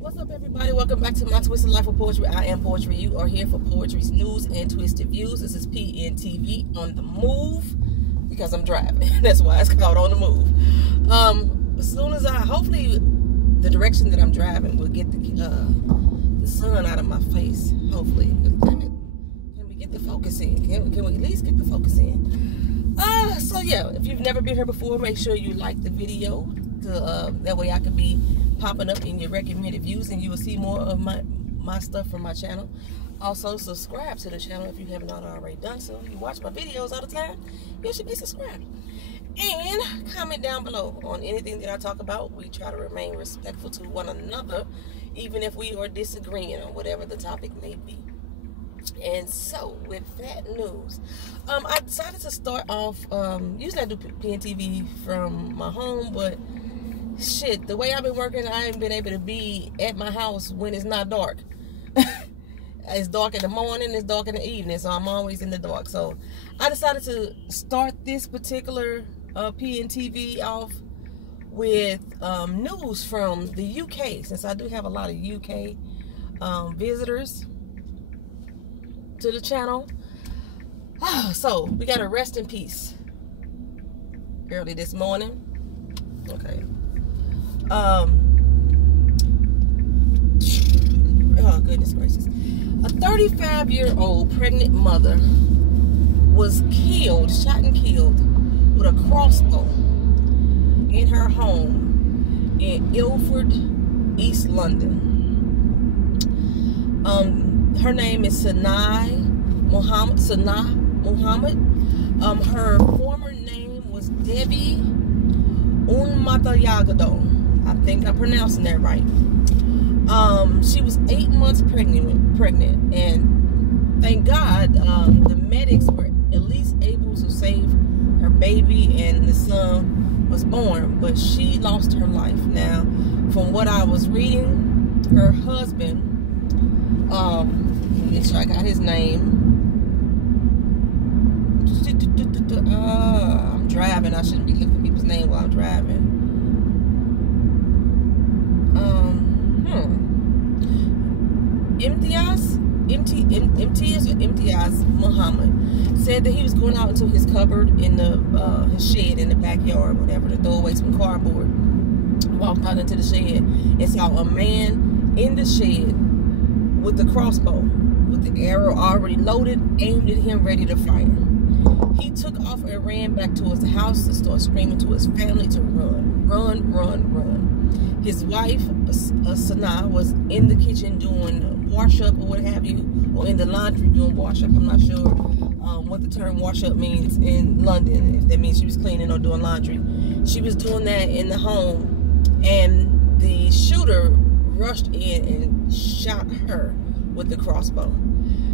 What's up, everybody? Welcome back to my Twisted Life of Poetry. I am Poetry. You are here for poetry's news and twisted views. This is PNTV on the move because I'm driving. That's why it's called On the Move. As soon as hopefully the direction that I'm driving will get the sun out of my face. Hopefully. Can we get the focus in? Can we at least get the focus in? So yeah, if you've never been here before, make sure you like the video. That way I can be popping up in your recommended views and you will see more of my stuff from my channel. Also, subscribe to the channel if you haven't already done so. If you watch my videos all the time, you should be subscribed. And comment down below on anything that I talk about. We try to remain respectful to one another, even if we are disagreeing on whatever the topic may be. And so, with that news, I decided to start off, usually I do PNTV from my home, but shit, the way I've been working, I ain't been able to be at my house when it's not dark. It's dark in the morning, it's dark in the evening, so I'm always in the dark. So I decided to start this particular PNTV off with news from the UK, since I do have a lot of UK visitors to the channel. So we got a rest in peace early this morning. Okay. Oh goodness gracious. A 35-year-old pregnant mother was killed, shot and killed with a crossbow in her home in Ilford, East London. Her name is Sanaa Muhammad. Her former name was Debbie Unmatayagado. I think I'm pronouncing that right. She was 8 months pregnant, and thank God the medics were at least able to save her baby, and the son was born, but she lost her life. Now, from what I was reading, her husband, make sure I got his name. I'm driving. I shouldn't be looking for people's name while I'm driving. Imtiaz Muhammad said that he was going out into his cupboard in the his shed in the backyard, whatever, to throw away some cardboard. Walked out into the shed and saw a man in the shed with the crossbow, with the arrow already loaded, aimed at him, ready to fire. He took off and ran back towards the house and started screaming to his family to run, run, run, run. His wife, Sanaa, was in the kitchen doing wash up or what have you, or in the laundry doing wash up. I'm not sure what the term wash up means in London, if that means she was cleaning or doing laundry. She was doing that in the home, and the shooter rushed in and shot her with the crossbow.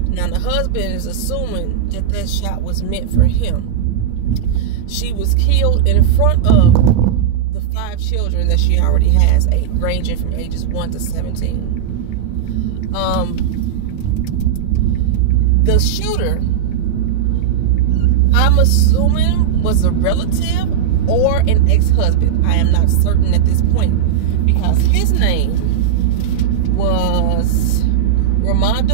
Now, the husband is assuming that that shot was meant for him. She was killed in front of the 5 children that she already has, ranging from ages 1 to 17. The shooter, I'm assuming, was a relative or an ex-husband. I am not certain at this point, because his name was Ramanj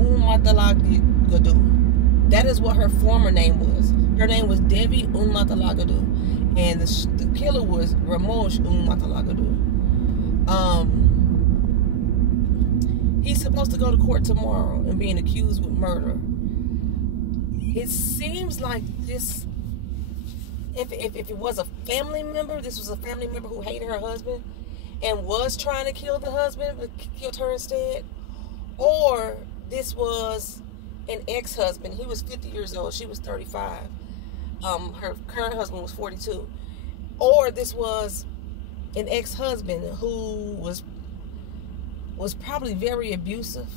Unmatayagado. That is what her former name was. Her name was Debbie Unmatayagado, and the killer was Ramanj Unmatayagado. He's supposed to go to court tomorrow and being accused with murder. It seems like this, if it was a family member, this was a family member who hated her husband and was trying to kill the husband, but killed her instead. Or this was an ex-husband. He was 50 years old. She was 35. Her current husband was 42. Or this was an ex-husband who was probably very abusive.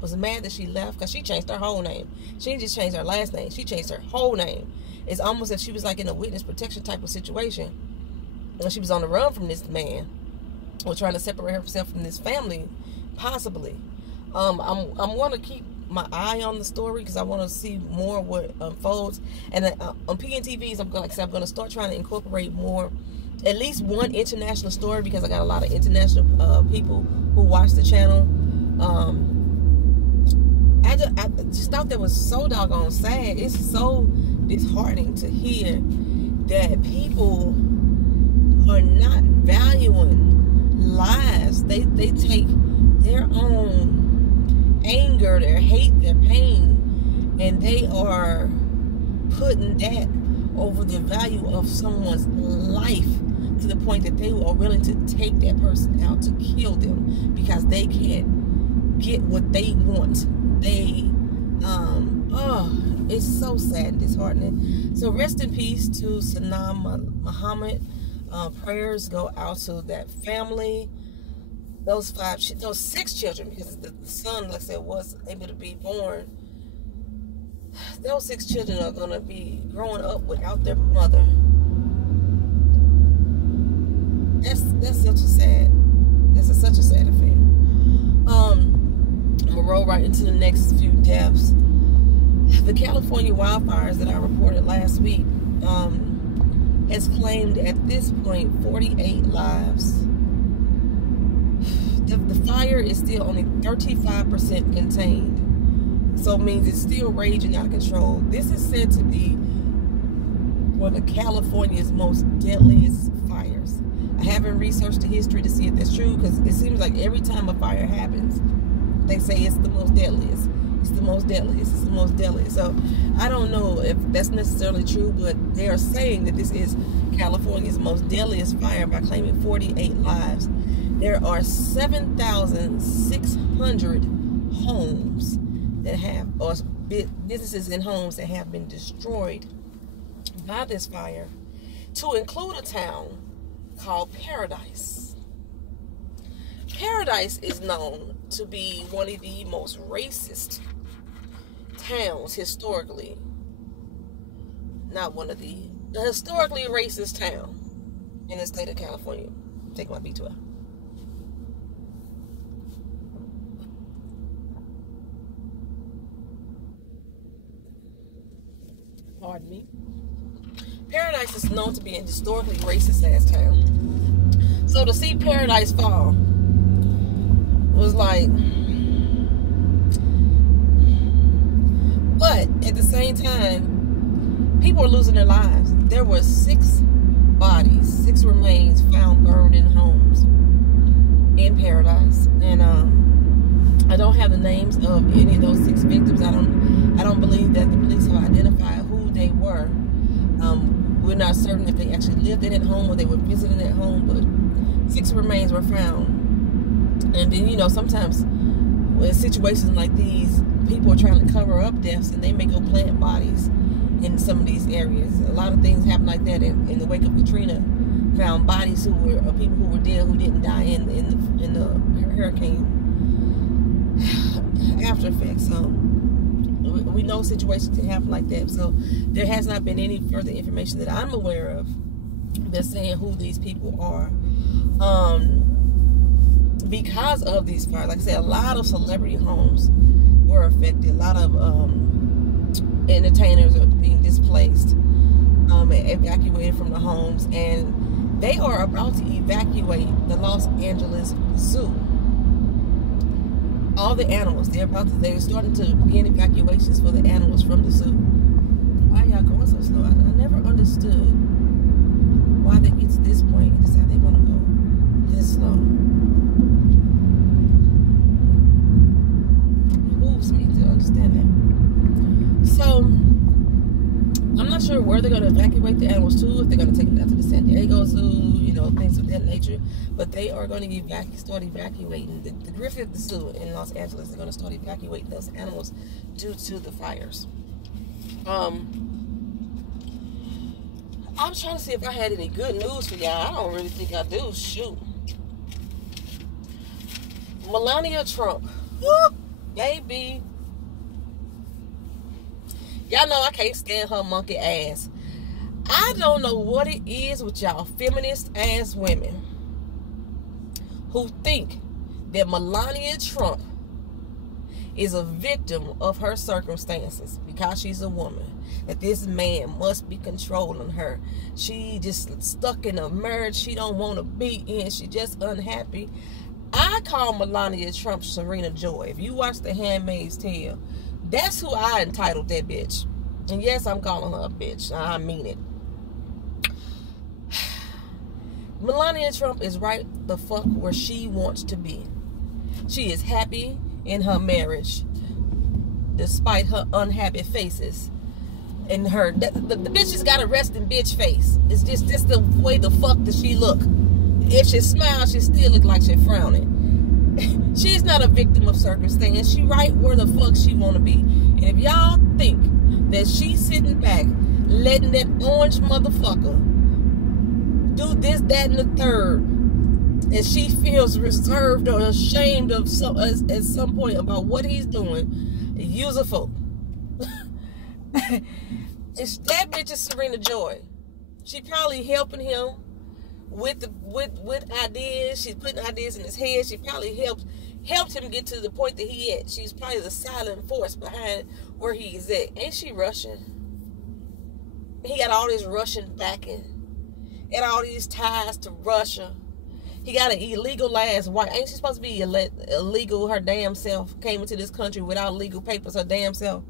Was mad that she left, because she changed her whole name. She didn't just change her last name. She changed her whole name. It's almost as if she was like in a witness protection type of situation. When she was on the run from this man, or trying to separate herself from this family, possibly. I'm going to keep my eye on the story because I want to see more what unfolds. And on PNTVs, like I said, I'm going to start trying to incorporate more at least one international story, because I got a lot of international people who watch the channel. I just thought that was so doggone sad. It's so disheartening to hear that people are not valuing lives. They take their own anger, their hate, their pain, and they are putting that over the value of someone's life, to the point that they are willing to take that person out to kill them because they can't get what they want. It's so sad and disheartening. So rest in peace to Sanam Muhammad. Prayers go out to that family, those 6 children, because the son, like I said, was able to be born. Those 6 children are going to be growing up without their mother. That's such a sad affair. I'm gonna roll right into the next few deaths. The California wildfires that I reported last week has claimed at this point 48 lives. The fire is still only 35% contained, so it means it's still raging out of control. This is said to be one of California's most deadliest fires. I haven't researched the history to see if that's true, because it seems like every time a fire happens, they say it's the most deadliest. It's the most deadliest. It's the most deadliest. So I don't know if that's necessarily true, but they are saying that this is California's most deadliest fire by claiming 48 lives. There are 7,600 homes that have, or businesses and homes that have been destroyed by this fire, to include a town called Paradise. Paradise is known to be one of the most racist towns historically. Not one of the historically racist town in the state of California. Take my B12. Pardon me. Paradise is known to be an historically racist ass town. So to see Paradise fall was like, but at the same time, people are losing their lives. There were 6 remains found burned in homes in Paradise, and I don't have the names of any of those 6 victims. I don't believe that the police have identified who they were. We're not certain if they actually lived in that home or they were visiting that home, but 6 remains were found. And then, you know, sometimes in situations like these, people are trying to cover up deaths, and they may go plant bodies in some of these areas. A lot of things happen like that in the wake of Katrina. Found bodies of people who were dead who didn't die in the hurricane after effects. So we know situations can happen like that. So there has not been any further information that I'm aware of that's saying who these people are. Because of these fires, like I said, a lot of celebrity homes were affected. A lot of entertainers are being displaced, and evacuated from the homes, and they are about to evacuate the Los Angeles Zoo. All the animals, they're starting to begin evacuations for the animals from the zoo. Why y'all going so slow? I never understood why they get to this point and decide they want to go this slow. Behooves me to understand that. So I'm not sure where they're going to evacuate the animals to, if they're going to take them down to the San Diego Zoo, you know, things of that nature. But they are going to start evacuating. The Griffith Zoo in Los Angeles are going to start evacuating those animals due to the fires. I'm trying to see if I had any good news for y'all. I don't really think I do. Shoot. Melania Trump. Woo, baby. Y'all know I can't stand her monkey ass. I don't know what it is with y'all feminist ass women who think that Melania Trump is a victim of her circumstances because she's a woman. That this man must be controlling her. She just stuck in a marriage she don't want to be in. She just unhappy. I call Melania Trump Serena Joy. If you watch The Handmaid's Tale, that's who I entitled that bitch. And yes, I'm calling her a bitch. I mean it. Melania Trump is right the fuck where she wants to be. She is happy in her marriage, despite her unhappy faces. And her, the bitch has got a resting bitch face. It's just the way the fuck does she look. If she smiles, she still look like she's frowning. She's not a victim of circumstance. She right where the fuck she want to be. And if y'all think that she's sitting back, letting that orange motherfucker do this, that, and the third, and she feels reserved or ashamed of at some point about what he's doing, use a folk. That bitch is Serena Joy. She probably helping him with ideas. She's putting ideas in his head. She probably helped him get to the point that he at. She's probably the silent force behind where he is at. Ain't she Russian? He got all this Russian backing. Got all these ties to Russia. He got an illegal ass wife. Ain't she supposed to be illegal her damn self? Came into this country without legal papers her damn self.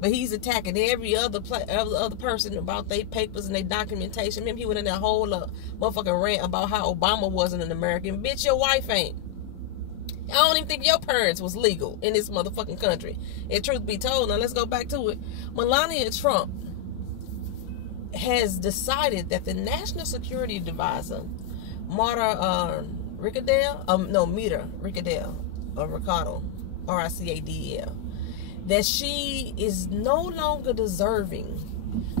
But he's attacking every other person about their papers and their documentation. Remember, he went in that whole motherfucking rant about how Obama wasn't an American. Bitch, your wife ain't. I don't even think your parents was legal in this motherfucking country. And truth be told, now let's go back to it. Melania Trump has decided that the National Security Advisor, Mira Ricadel, R-I-C-A-D-E-L, that she is no longer deserving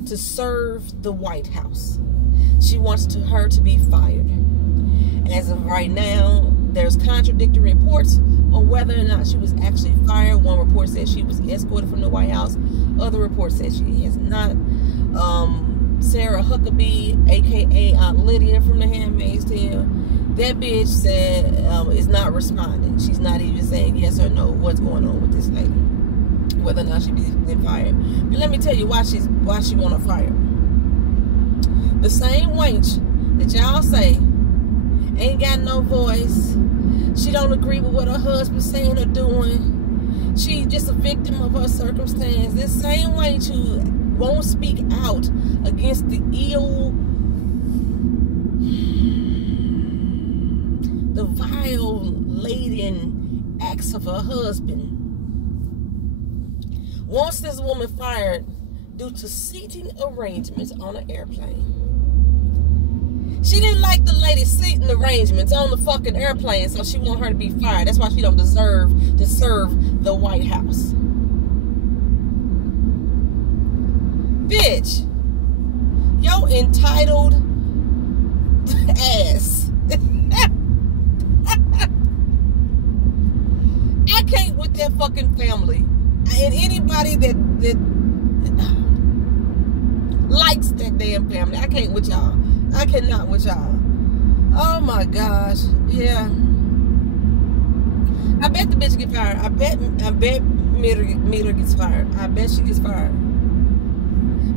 to serve the White House. She wants her to be fired. As of right now, there's contradictory reports on whether or not she was actually fired. One report says she was escorted from the White House. Other reports say she has not. Sarah Huckabee, a.k.a. Aunt Lydia from The Handmaid's Tale, that bitch said is not responding. She's not even saying yes or no what's going on with this lady, whether or not she been fired. But let me tell you why she want to fire. The same wench that y'all say ain't got no voice. She don't agree with what her husband's saying or doing. She just a victim of her circumstance. This same wench who won't speak out against the violating acts of her husband, wants this woman fired due to seating arrangements on an airplane. She didn't like the lady's seating arrangements on the fucking airplane, so she want her to be fired. That's why she don't deserve to serve the White House. Bitch, yo entitled ass. I can't with that fucking family. And anybody that likes that damn family, I can't with y'all. I cannot with y'all. Oh my gosh. Yeah. I bet the bitch get fired. I bet Miller gets fired. I bet she gets fired.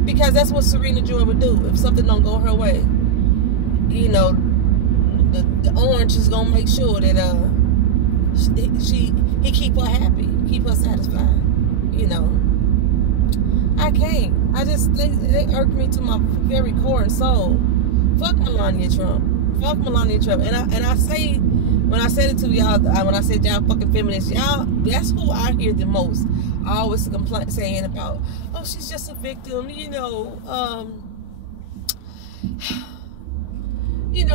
Because that's what Serena Joy would do if something don't go her way. You know, the orange is gonna make sure that he keep her happy, keep her satisfied. You know, I can't. I just they irk me to my very core and soul. Fuck Melania Trump. Fuck Melania Trump. And I say, when I said it to y'all, when I said y'all fucking feminists, y'all, that's who I hear the most. I always saying about, oh, she's just a victim, you know,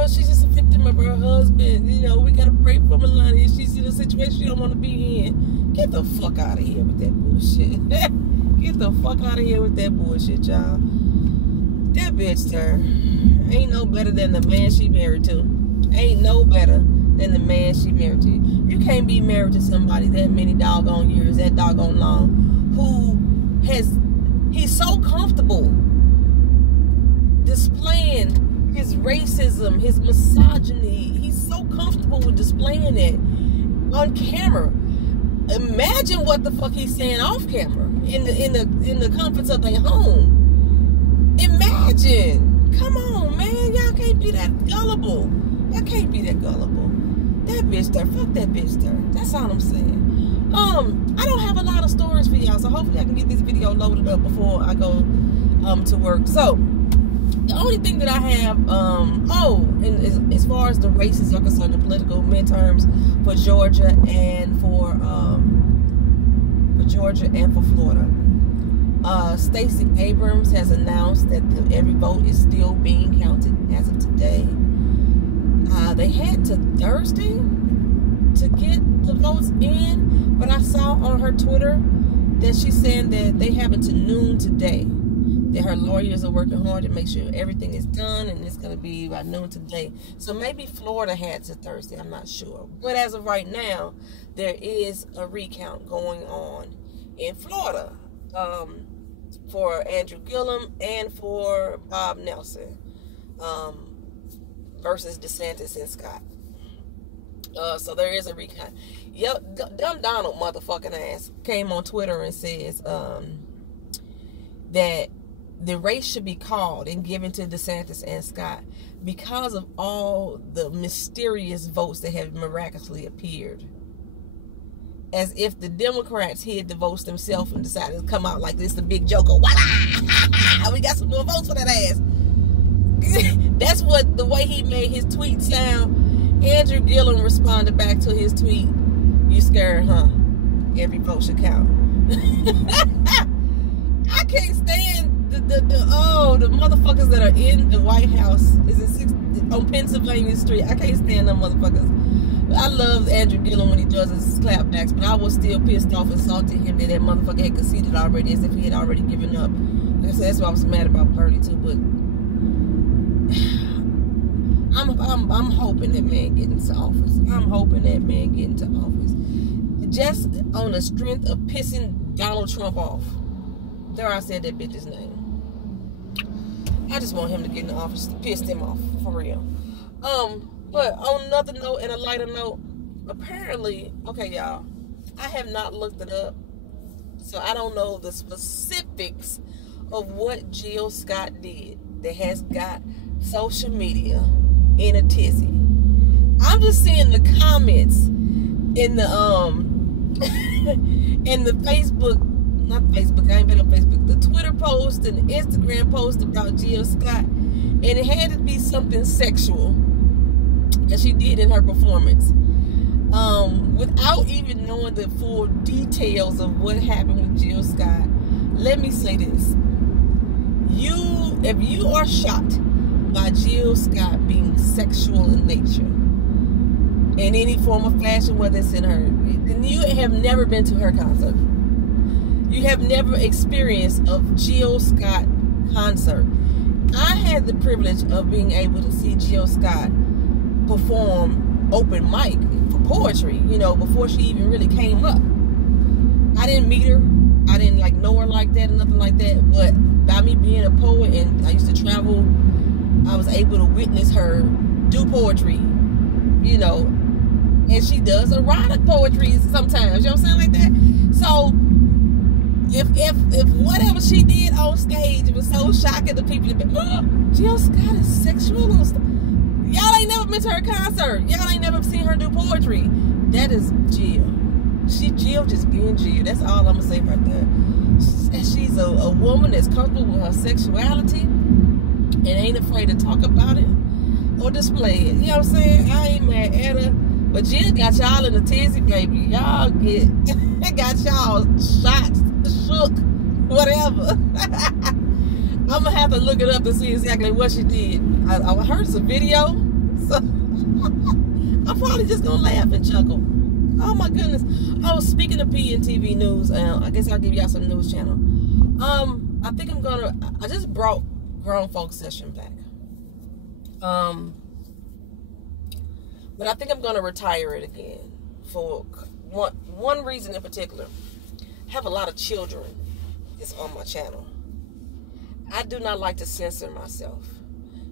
she's just a victim of her husband. You know, we gotta pray for Melania. She's in a situation she don't want to be in. Get the fuck out of here with that bullshit. Get the fuck out of here with that bullshit, y'all. That bitch, sir, ain't no better than the man she married to. Ain't no better than the man she married to. You can't be married to somebody that many doggone years, that doggone long, he's so comfortable displaying his racism, his misogyny. He's so comfortable with displaying it on camera. imagine what the fuck he's saying off camera in the comforts of their home. Imagine. Come on, man. Y'all can't be that gullible. Y'all can't be that gullible. That bitch there. Fuck that bitch there. That's all I'm saying. I don't have a lot of stories for y'all, so hopefully I can get this video loaded up before I go to work. So the only thing that I have, and as far as the races are concerned, the political midterms for Georgia and for Florida, Stacey Abrams has announced that every vote is still being counted as of today. They had to Thursday to get the votes in, but I saw on her Twitter that she's saying that they have it to noon today. That her lawyers are working hard to make sure everything is done, and it's going to be by noon today. So maybe Florida had to Thursday, I'm not sure. But as of right now, there is a recount going on in Florida for Andrew Gillum and for Bob Nelson versus DeSantis and Scott. So there is a recount. Yep, dumb Donald motherfucking ass came on Twitter and says that the race should be called and given to DeSantis and Scott because of all the mysterious votes that have miraculously appeared. As if the Democrats hid the votes themselves and decided to come out like this, the big joker. Voila! We got some more votes for that ass. That's what the way he made his tweet sound. Andrew Gillum responded back to his tweet, "You scared, huh? Every vote should count." I can't stand the motherfuckers that are in the White House. Is it on Pennsylvania Street? I can't stand them motherfuckers. I love Andrew Gillum when he does his clapbacks, but I was still pissed off and salty at him that motherfucker had conceded already, as if he had already given up. Like I said, that's why I was mad about Purdy too. But I'm hoping that man get into office. I'm hoping that man get into office just on the strength of pissing Donald Trump off. There, I said that bitch's name. I just want him to get in the office to piss him off, for real. But on another note and a lighter note, apparently, okay, y'all, I have not looked it up, so I don't know the specifics of what Jill Scott did that has got social media in a tizzy. I'm just seeing the comments in the in the Facebook. Not Facebook, I ain't been on Facebook, the Twitter post and the Instagram post about Jill Scott, and it had to be something sexual that she did in her performance, without even knowing the full details of what happened with Jill Scott. Let me say this: if you are shocked by Jill Scott being sexual in nature in any form of fashion, whether it's in her, then you have never been to her concert. You have never experienced a Jill Scott concert. I had the privilege of being able to see Jill Scott perform open mic for poetry, before she even really came up. I didn't meet her. I didn't know her like that or nothing like that. But by me being a poet, and I used to travel, I was able to witness her do poetry, and she does erotic poetry sometimes, you know what I'm saying, like that. So if whatever she did on stage was so shocking to people, Jill Scott is sexual on stage. Y'all ain't never been to her concert. Y'all ain't never seen her do poetry. That is Jill. Jill just being Jill. That's all I'm gonna say right there. She's a woman that's comfortable with her sexuality and ain't afraid to talk about it or display it. You know what I'm saying? I ain't mad at her. But Jill got y'all in a tizzy, baby. Y'all got y'all shots, shook, whatever. I'm going to have to look it up to see exactly what she did. I heard some video, so I'm probably just going to laugh and chuckle. Oh, my goodness. Oh, speaking of PNTV news, I guess I'll give y'all some news channel. I think I just brought Grown Folks Session back. But I think I'm going to retire it again for one reason in particular. I have a lot of children that's on my channel. I do not like to censor myself.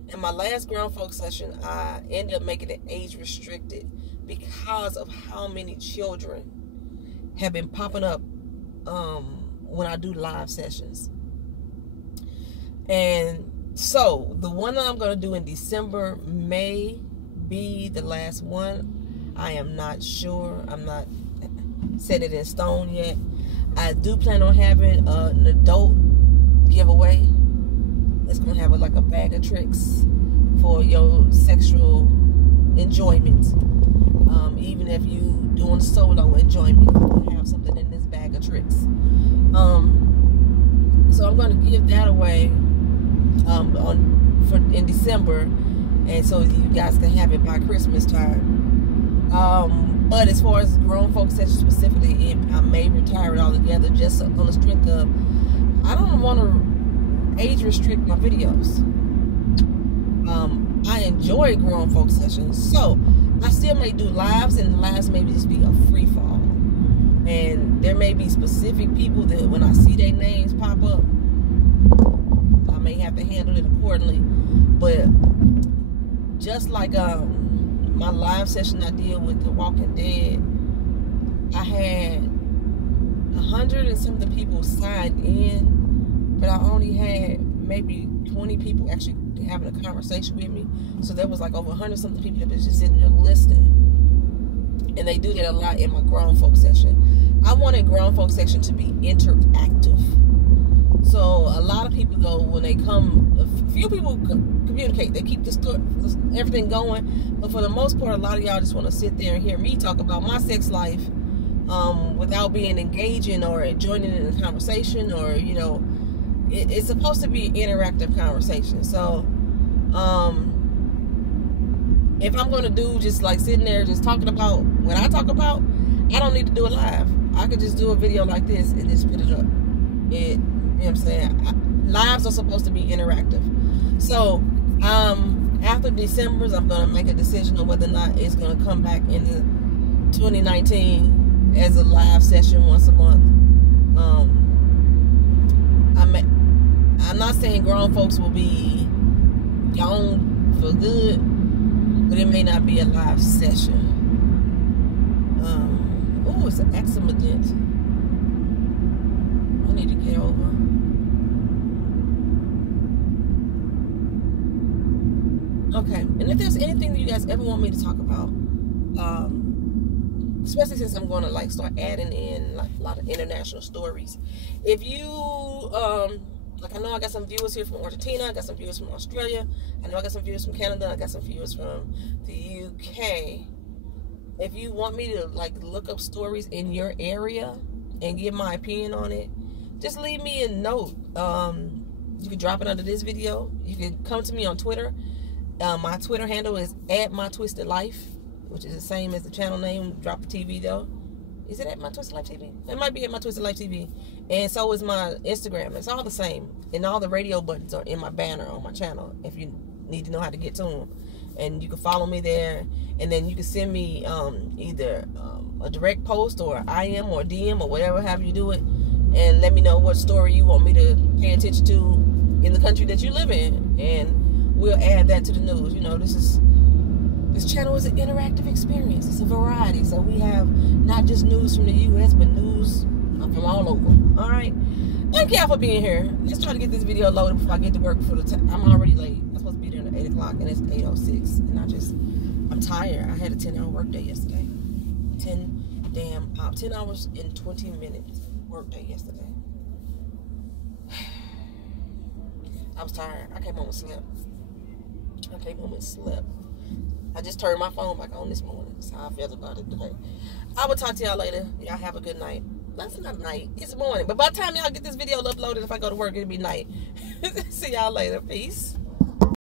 In my last Grown Folks Session, I ended up making it age restricted because of how many children have been popping up when I do live sessions. And so the one that I'm going to do in December may be the last one. I am not sure. I'm not set it in stone yet. I do plan on having an adult giveaway. It's going to have like a bag of tricks for your sexual enjoyment. Even if you doing solo enjoyment, you're going to have something in this bag of tricks. So I'm going to give that away in December, and so you guys can have it by Christmas time. But as far as grown folks session specifically, I may retire it all together just on the strength of I don't want to age restrict my videos. I enjoy grown folk sessions, so I still may do lives, and the lives maybe just be a free fall. And there may be specific people that when I see their names pop up, I may have to handle it accordingly. But just like my live session I did with The Walking Dead, I had 100 and something people signed in, but I only had maybe 20 people actually having a conversation with me. So there was like over 100 something people that was just sitting there listening. And they do that a lot in my grown folk session. I wanted grown folk section to be interactive. So a lot of people, though, when they come, a few people communicate. They keep the story, everything going. But for the most part, a lot of y'all just want to sit there and hear me talk about my sex life without being engaging or joining in the conversation, or, you know, it's supposed to be an interactive conversation. So if I'm going to do just like sitting there just talking about what I talk about, I don't need to do it live. I could just do a video like this and just put it up. You know what I'm saying? Lives are supposed to be interactive. So after December's, I'm going to make a decision on whether or not it's going to come back into 2019 as a live session once a month. I'm not saying grown folks will be gone for good, but it may not be a live session. Oh, it's an eczema dent. I need to get over. Okay, and if there's anything that you guys ever want me to talk about, especially since I'm going to like start adding in like a lot of international stories. If you like, I know I got some viewers here from Argentina, I got some viewers from Australia, I know I got some viewers from Canada, I got some viewers from the UK. If you want me to like look up stories in your area and give my opinion on it, just leave me a note. You can drop it under this video. You can come to me on Twitter. My Twitter handle is @mytwistedlife, which is the same as the channel name. Drop the TV though. Is it at My Twisted Life TV? It might be at My Twisted Life TV. And so is my Instagram. It's all the same. And all the radio buttons are in my banner on my channel if you need to know how to get to them. And you can follow me there. And then you can send me either a direct post or IM or DM or whatever, however you do it. And let me know what story you want me to pay attention to in the country that you live in. And we'll add that to the news. You know, this channel is an interactive experience. It's a variety. So we have not just news from the U.S., but news from all over. All right. Thank y'all for being here. Let's try to get this video loaded before I get to work. I'm already late. I'm supposed to be there at 8 o'clock, and it's 8:06. And I'm tired. I had a 10-hour workday yesterday. 10 hours and 20 minutes workday yesterday. I was tired. I came home and slept. I just turned my phone back on this morning. That's how I felt about it today. I will talk to y'all later. Y'all have a good night. That's not night. It's morning. But by the time y'all get this video uploaded, if I go to work, it'll be night. See y'all later. Peace.